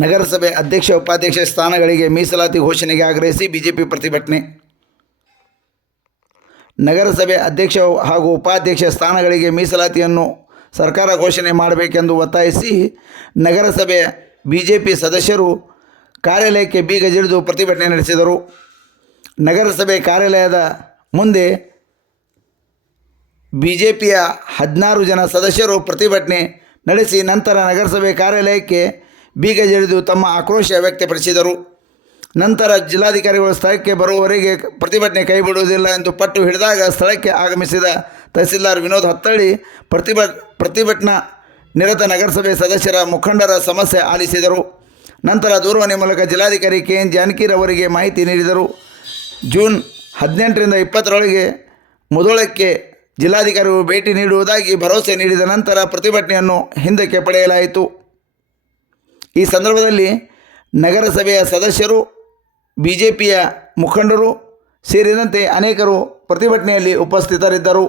ನಗರಸಭೆ ಅಧ್ಯಕ್ಷ ಉಪಾಧ್ಯಕ್ಷ ಸ್ಥಾನಗಳಿಗೆ ಮೀಸಲಾತಿ ಘೋಷಣೆಗೆ ಆಗ್ರಹಿಸಿ ಬಿಜೆಪಿ ಪ್ರತಿಭಟನೆ. ನಗರಸಭೆ ಅಧ್ಯಕ್ಷ ಹಾಗೂ ಉಪಾಧ್ಯಕ್ಷ ಸ್ಥಾನಗಳಿಗೆ ಮೀಸಲಾತಿಯನ್ನು ಸರ್ಕಾರ ಘೋಷಣೆ ಮಾಡಬೇಕೆಂದು ಒತ್ತಾಯಿಸಿ ನಗರಸಭೆ ಬಿಜೆಪಿ ಸದಸ್ಯರು ಕಾರ್ಯಾಲಯಕ್ಕೆ ಬೀಗ ಜಡಿದು ಪ್ರತಿಭಟನೆ ನಡೆಸಿದರು. ನಗರಸಭೆ ಕಾರ್ಯಾಲಯದ ಮುಂದೆ ಬಿಜೆಪಿಯ 16 ಜನ ಸದಸ್ಯರು ಪ್ರತಿಭಟನೆ ನಡೆಸಿ ನಂತರ ನಗರಸಭೆ ಕಾರ್ಯಾಲಯಕ್ಕೆ ಬೀಗ ಜಡಿದು ತಮ್ಮ ಆಕ್ರೋಶ ವ್ಯಕ್ತಪಡಿಸಿದರು. ನಂತರ ಜಿಲ್ಲಾಧಿಕಾರಿಗಳು ಸ್ಥಳಕ್ಕೆ ಬರುವವರೆಗೆ ಪ್ರತಿಭಟನೆ ಕೈಬಿಡುವುದಿಲ್ಲ ಎಂದು ಪಟ್ಟು ಹಿಡಿದಾಗ ಸ್ಥಳಕ್ಕೆ ಆಗಮಿಸಿದ ತಹಸೀಲ್ದಾರ್ ವಿನೋದ್ ಹತ್ತಳ್ಳಿ ಪ್ರತಿಭಟನಾ ನಿರತ ನಗರಸಭೆ ಸದಸ್ಯರ ಮುಖಂಡರ ಸಮಸ್ಯೆ ಆಲಿಸಿದರು. ನಂತರ ದೂರವಾಣಿ ಮೂಲಕ ಜಿಲ್ಲಾಧಿಕಾರಿ KN ಜಾನಕಿರವರಿಗೆ ಮಾಹಿತಿ ನೀಡಿದರು. ಜೂನ್ 18ರಿಂದ 20ರೊಳಗೆ ಮುಧೋಳಕ್ಕೆ ಜಿಲ್ಲಾಧಿಕಾರಿಗಳು ಭೇಟಿ ನೀಡುವುದಾಗಿ ಭರವಸೆ ನೀಡಿದ ನಂತರ ಪ್ರತಿಭಟನೆಯನ್ನು ಹಿಂದಕ್ಕೆ ಪಡೆಯಲಾಯಿತು. ಈ ಸಂದರ್ಭದಲ್ಲಿ ನಗರಸಭೆಯ ಸದಸ್ಯರು, ಬಿಜೆಪಿಯ ಮುಖಂಡರು ಸೇರಿದಂತೆ ಅನೇಕರು ಪ್ರತಿಭಟನೆಯಲ್ಲಿ ಉಪಸ್ಥಿತರಿದ್ದರು.